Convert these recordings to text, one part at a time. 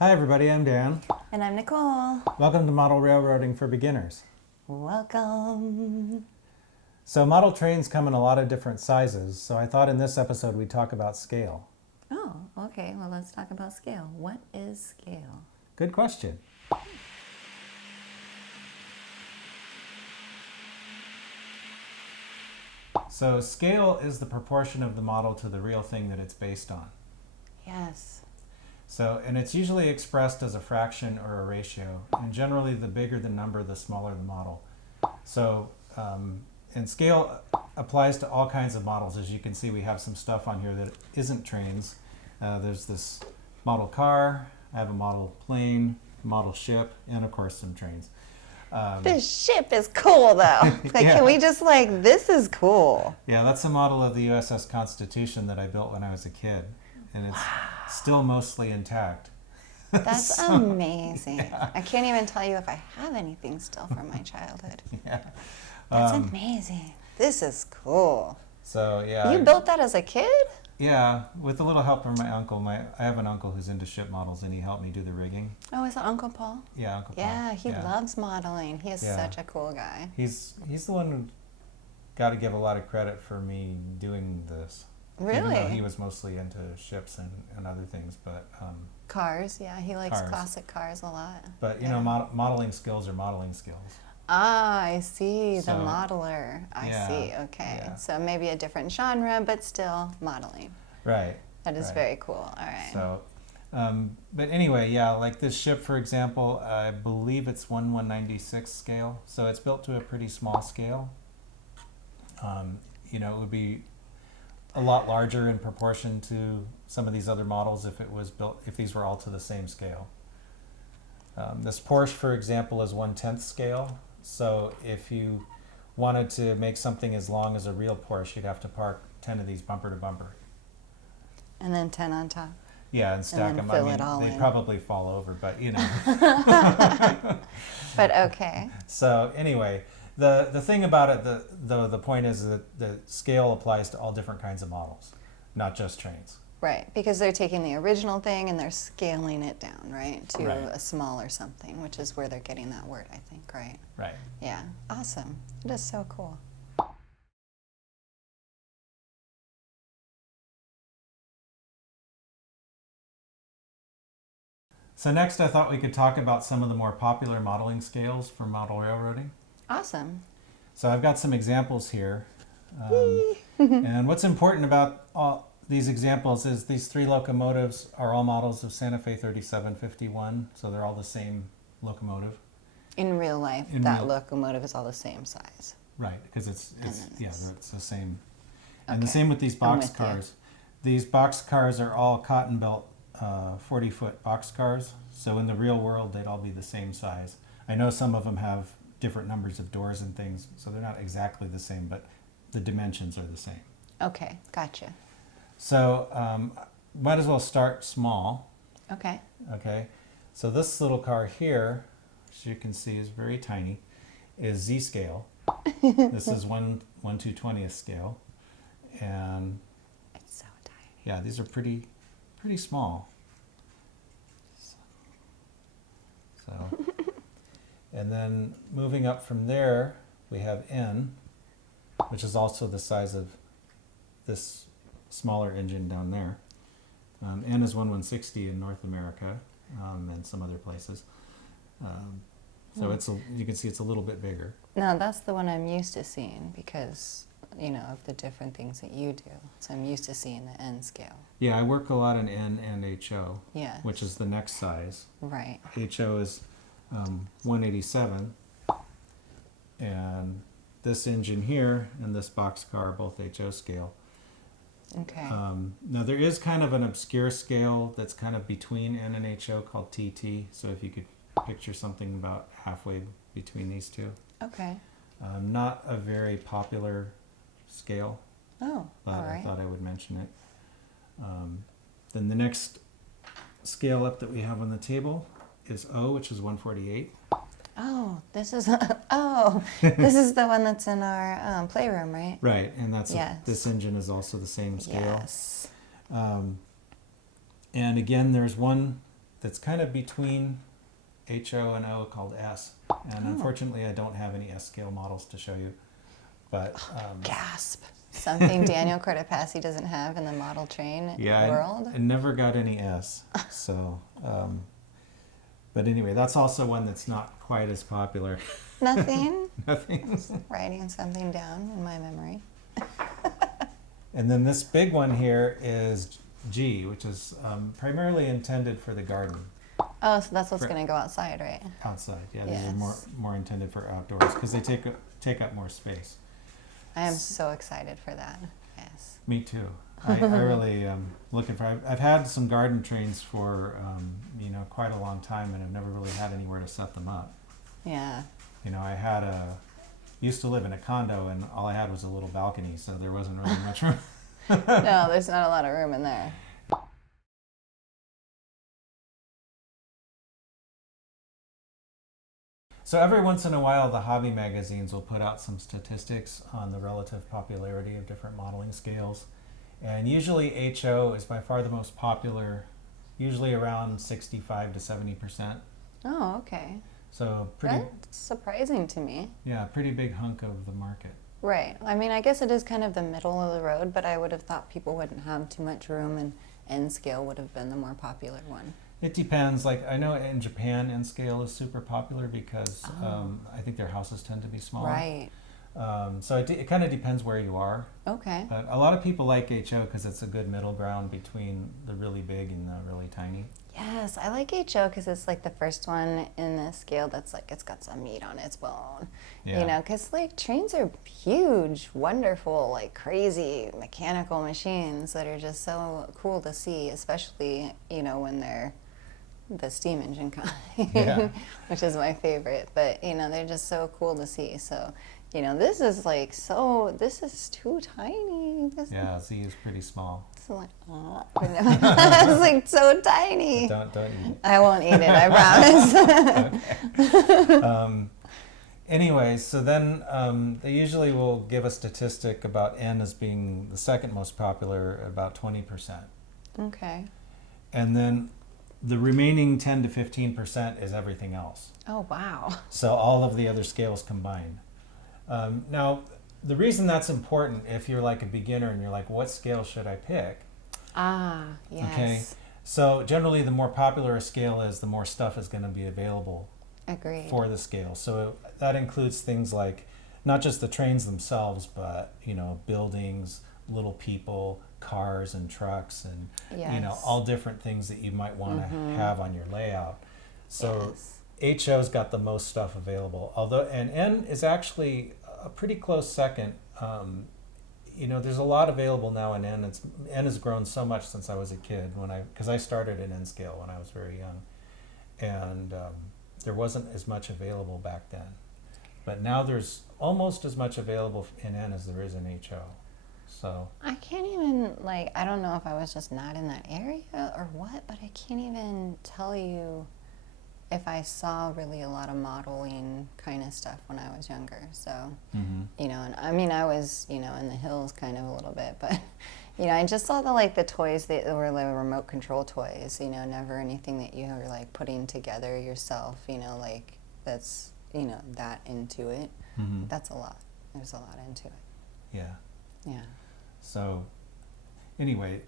Hi everybody, I'm Dan. And I'm Nicole. Welcome to Model Railroading for Beginners. Welcome. So model trains come in a lot of different sizes, so I thought in this episode we'd talk about scale. Oh, okay. Well, let's talk about scale. What is scale? Good question. So scale is the proportion of the model to the real thing that it's based on. Yes. And it's usually expressed as a fraction or a ratio, and generally the bigger the number, the smaller the model. And scale applies to all kinds of models. As you can see, we have some stuff on here that isn't trains. There's this model car, I have a model plane, model ship, and of course some trains. This ship is cool though. Can we just this is cool. Yeah, that's a model of the USS Constitution that I built when I was a kid. And it's still mostly intact. That's amazing. Yeah. I can't even tell you if I have anything still from my childhood. Yeah. That's amazing. This is cool. So, yeah. You built that as a kid? Yeah, with a little help from my uncle. I have an uncle who's into ship models, and he helped me do the rigging. Oh, is that Uncle Paul? Yeah, Uncle Paul. Yeah, he loves modeling. He is such a cool guy. He's the one who got to give a lot of credit for me doing this. Really? Even though he was mostly into ships and other things, but cars, yeah, he likes classic cars a lot. But you know, modeling skills are modeling skills. Ah, I see, the modeler. I see, okay. Yeah. So maybe a different genre, but still modeling. Right. That is very cool, all right. So, but anyway, yeah, like this ship, for example, I believe it's 1/196 scale, so it's built to a pretty small scale. You know, it would be a lot larger in proportion to some of these other models if these were all to the same scale. This Porsche, for example, is 1/10 scale. So if you wanted to make something as long as a real Porsche, you'd have to park 10 of these bumper to bumper. And then 10 on top. Yeah, and stack them. Fill it all they'd in. probably fall over, but you know. But okay. So anyway, the thing about it, the point is that the scale applies to all different kinds of models, not just trains. Right, because they're taking the original thing and they're scaling it down, right, to a smaller something, which is where they're getting that word, I think, right? Right. Yeah, awesome. It is so cool. So next I thought we could talk about some of the more popular modeling scales for model railroading. Awesome. So I've got some examples here. And what's important about all these examples is these three locomotives are all models of Santa Fe 3751, so they're all the same locomotive. In real life, locomotive is all the same size. Right, because it's the same. And the same with these box cars. These box cars are all cotton belt 40-foot box cars, so in the real world they'd all be the same size. I know some of them have different numbers of doors and things, so they're not exactly the same, but the dimensions are the same. Okay, gotcha. So might as well start small. Okay. Okay, so this little car here, as you can see, is very tiny, is Z scale. This is 1/220th scale, and it's so tiny. Yeah, these are pretty small. So, and then moving up from there, we have N, which is also the size of this smaller engine down there. N is 1/160 in North America and some other places. So you can see it's a little bit bigger. No, that's the one I'm used to seeing because, you know, of the different things that you do. So I'm used to seeing the N scale. Yeah, I work a lot in N and HO, which is the next size. Right. HO is 187, and this engine here and this box car are both HO scale. Okay. Now there is kind of an obscure scale that's kind of between N and HO called TT, so if you could picture something about halfway between these two. Okay. Not a very popular scale, but I thought I would mention it. Then the next scale up that we have on the table is O, which is 148. Oh, this is this is the one that's in our playroom, right? Right, and this engine is also the same scale. Yes. And again, there's one that's kind of between HO and O called S. And unfortunately, I don't have any S scale models to show you. But Gasp. Something Daniel Cortopassi doesn't have in the model train world. I never got any S. So, but anyway, that's also one that's not quite as popular. Nothing? Nothing. Writing something down in my memory. And then this big one here is G, which is primarily intended for the garden. Oh, so that's what's going to go outside, right? Outside, yeah. Yes. These are more intended for outdoors because they take up more space. I am so excited for that. Yes. Me too. I really looking for. I've had some garden trains for quite a long time, and I've never really had anywhere to set them up. Yeah. I used to live in a condo, and all I had was a little balcony, so there wasn't really much room. No, there's not a lot of room in there. So every once in a while, the hobby magazines will put out some statistics on the relative popularity of different modeling scales. And usually HO is by far the most popular, usually around 65 to 70%. Oh, okay. So pretty. That's surprising to me. Yeah, pretty big hunk of the market. Right. I mean, I guess it is kind of the middle of the road, but I would have thought people wouldn't have too much room, and N scale would have been the more popular one. It depends. Like I know in Japan, N scale is super popular because I think their houses tend to be smaller. Right. So it kind of depends where you are. Okay. But a lot of people like HO because it's a good middle ground between the really big and the really tiny. Yes, I like HO because it's like the first one in the scale that's like it's got some meat on its bone. Yeah. Because like trains are huge, wonderful, like crazy mechanical machines that are just so cool to see, especially when they're the steam engine kind, Yeah. which is my favorite. But they're just so cool to see. So this is like this is too tiny. Yeah, Z is pretty small. It's like, it's like so tiny. Don't eat it. I won't eat it, I promise. Anyways, so then they usually will give a statistic about N as being the second most popular, about 20%. Okay. And then the remaining 10 to 15% is everything else. Oh, wow. So all of the other scales combined. Now, the reason that's important, if you're like a beginner and you're like, what scale should I pick? Ah, yes. Okay. So generally, the more popular a scale is, the more stuff is going to be available Agreed. for the scale. So that includes things like not just the trains themselves, but buildings, little people, cars and trucks, and Yes. all different things that you might want to have on your layout. So Yes. HO's got the most stuff available. And N is actually a pretty close second. There's a lot available now in N. N has grown so much since I was a kid because I started in N scale when I was very young, and there wasn't as much available back then. But now there's almost as much available in N as there is in HO. So I can't even, I don't know if I was just not in that area or what, but I can't even tell you if I saw really a lot of modeling kind of stuff when I was younger. So, and I mean, I was, in the hills kind of a little bit, but, I just saw the toys that were like remote control toys, never anything that you were putting together yourself, that's, that into it. That's a lot. There's a lot into it. yeah. Yeah. So anyway,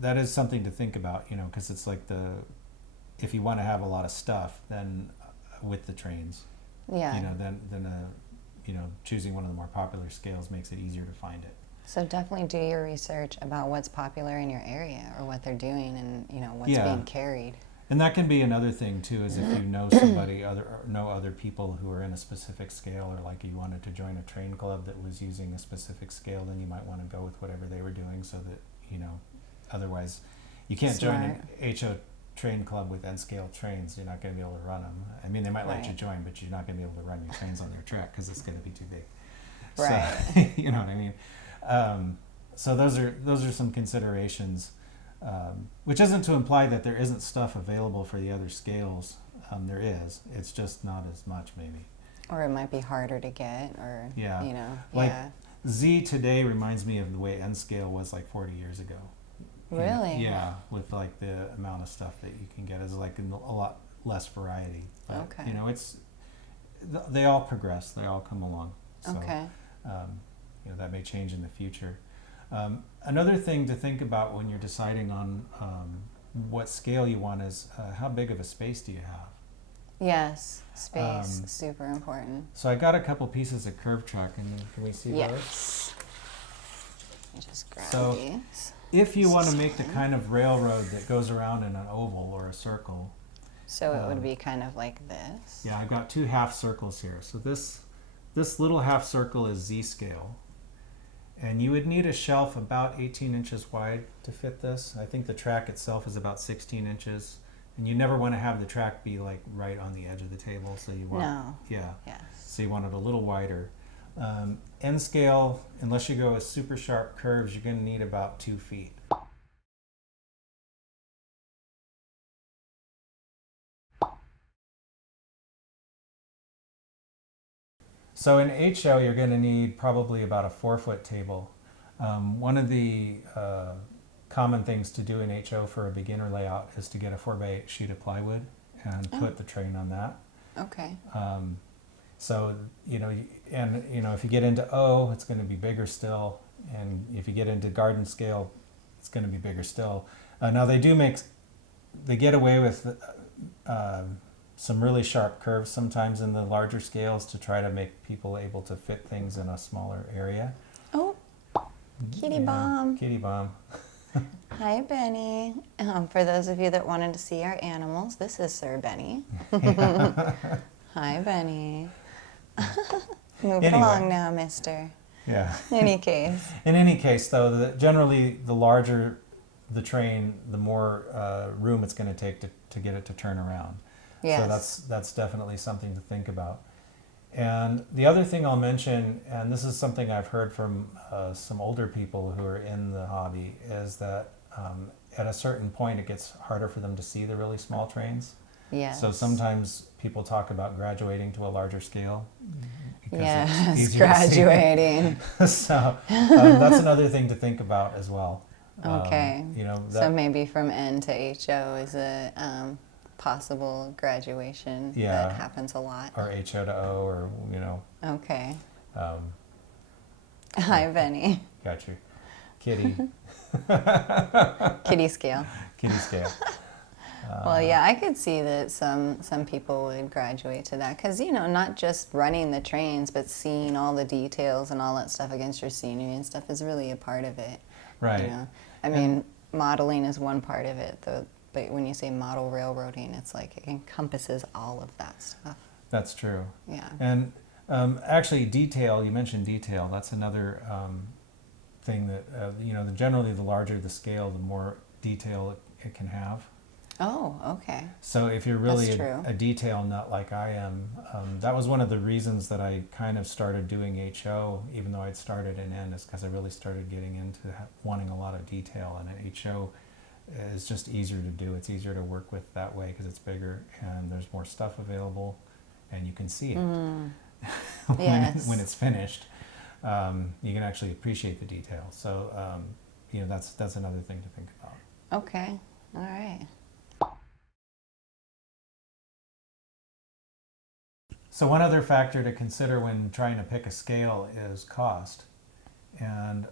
that is something to think about, because it's like if you want to have a lot of stuff, then with the trains, Yeah. then choosing one of the more popular scales makes it easier to find it. So definitely do your research about what's popular in your area or what they're doing and what's Yeah. being carried. And that can be another thing too, is if you know somebody, know other people who are in a specific scale, or like you wanted to join a train club that was using a specific scale, then you might want to go with whatever they were doing, so that otherwise you can't join an HO train club with N scale trains. You're not going to be able to run them. I mean, they might let you join, but you're not going to be able to run your trains on their track because it's going to be too big. Right. So, you know what I mean? So those are some considerations. Which isn't to imply that there isn't stuff available for the other scales. There is. It's just not as much, maybe. Or it might be harder to get, or, Like Z today reminds me of the way N scale was like 40 years ago. Really? Yeah, with like the amount of stuff that you can get is like a lot less variety. But, Okay. you know, they all progress, they all come along. So, Okay. you know, that may change in the future. Another thing to think about when you're deciding on what scale you want is how big of a space do you have? Yes, space, super important. So I got a couple pieces of curved chuck, and can we see those? Yes. Let me just grab So these. if you want to make the kind of railroad that goes around in an oval or a circle. So it would be kind of like this. Yeah, I've got 2 half circles here. So this little half circle is Z scale. And you would need a shelf about 18 inches wide to fit this. I think the track itself is about 16 inches. And you never want to have the track be like right on the edge of the table. So you want, No. yeah. Yes. So you want it a little wider. N scale, unless you go with super sharp curves, you're going to need about 2 feet. So in HO, you're going to need probably about a 4-foot table. One of the common things to do in HO for a beginner layout is to get a 4x8 sheet of plywood and put the train on that. Okay. So, you know, and you know, if you get into O, it's going to be bigger still, and if you get into garden scale, it's going to be bigger still. Now they get away with some really sharp curves sometimes in the larger scales to try to make people able to fit things in a smaller area. Oh, kitty bomb. Kitty bomb. Hi, Benny. For those of you that wanted to see our animals, this is Sir Benny. Hi, Benny. Move along now, mister. Yeah. In any case. In any case, though, generally the larger the train, the more room it's going to take to get it to turn around. Yes. So that's definitely something to think about. And the other thing I'll mention, and this is something I've heard from some older people who are in the hobby, is that at a certain point it gets harder for them to see the really small trains. Yes. So sometimes people talk about graduating to a larger scale. Yes, graduating. So that's another thing to think about as well. Okay. You know, so maybe from N to HO is a possible graduation that happens a lot. Or HO to O, or, you know. Okay. Hi, Benny. Got you. Kitty. Kitty scale. Kitty scale. Well, yeah, I could see that some people would graduate to that because, you know, not just running the trains, but seeing all the details and all that stuff against your scenery and stuff is really a part of it. Right. You know? I mean, modeling is one part of it, but when you say model railroading, it's like it encompasses all of that stuff. That's true. Yeah. And actually, detail, you mentioned detail, that's another thing that, you know, generally the larger the scale, the more detail it can have. Oh, okay. So if you're really That's a detail nut like I am, that was one of the reasons that I kind of started doing HO, even though I'd started in N, is because I really started getting into wanting a lot of detail. And an HO is just easier to do. It's easier to work with that way because it's bigger and there's more stuff available and you can see it. When it's finished. You can actually appreciate the detail. So, you know, that's another thing to think about. Okay. All right. So one other factor to consider when trying to pick a scale is cost. And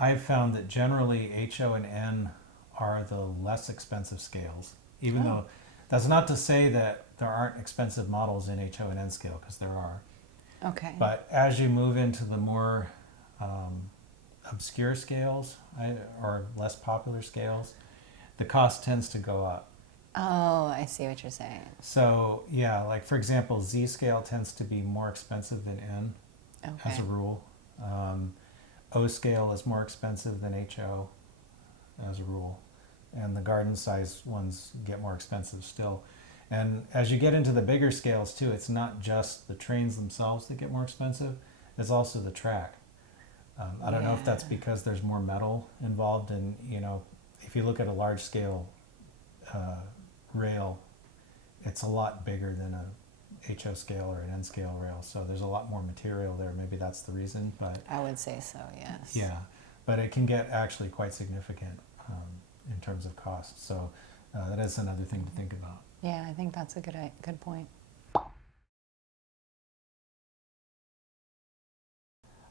I've found that generally HO and N are the less expensive scales, even though that's not to say that there aren't expensive models in HO and N scale, because there are. Okay. But as you move into the more obscure scales or less popular scales, the cost tends to go up. Oh, I see what you're saying. So yeah, like for example, Z scale tends to be more expensive than N as a rule. O scale is more expensive than HO as a rule. And the garden size ones get more expensive still. And as you get into the bigger scales too, it's not just the trains themselves that get more expensive, it's also the track. I don't know if that's because there's more metal involved in, you know, if you look at a large scale rail, it's a lot bigger than a HO scale or an N scale rail, so there's a lot more material there. Maybe that's the reason, but I would say so, yes. yeah, but it can get actually quite significant in terms of cost. So that is another thing to think about. Yeah, I think that's a good point.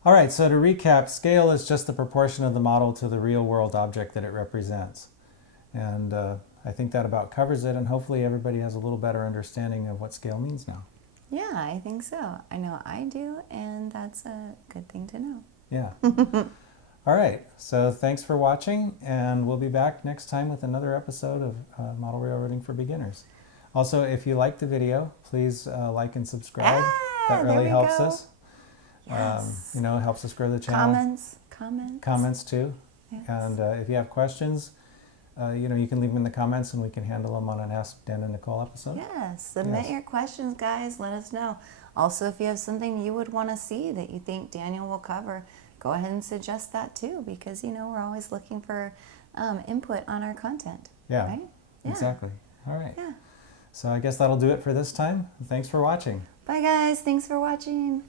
All right, so to recap, scale is just the proportion of the model to the real world object that it represents. And I think that about covers it, and hopefully everybody has a little better understanding of what scale means now. Yeah, I think so. I know I do, and that's a good thing to know. Yeah. All right, so thanks for watching, and we'll be back next time with another episode of Model Railroading for Beginners. Also, if you like the video, please like and subscribe. That there really we helps go. us. Yes. You know, it helps us grow the channel. Comments too. Yes. And if you have questions, you know, you can leave them in the comments and we can handle them on an Ask Dan and Nichole episode. Yes, submit Yes. your questions, guys. Let us know. Also, if you have something you would want to see that you think Daniel will cover, go ahead and suggest that too, because, you know, we're always looking for input on our content. Yeah, right? Yeah. exactly. All right. Yeah. So I guess that'll do it for this time. Thanks for watching. Bye, guys. Thanks for watching.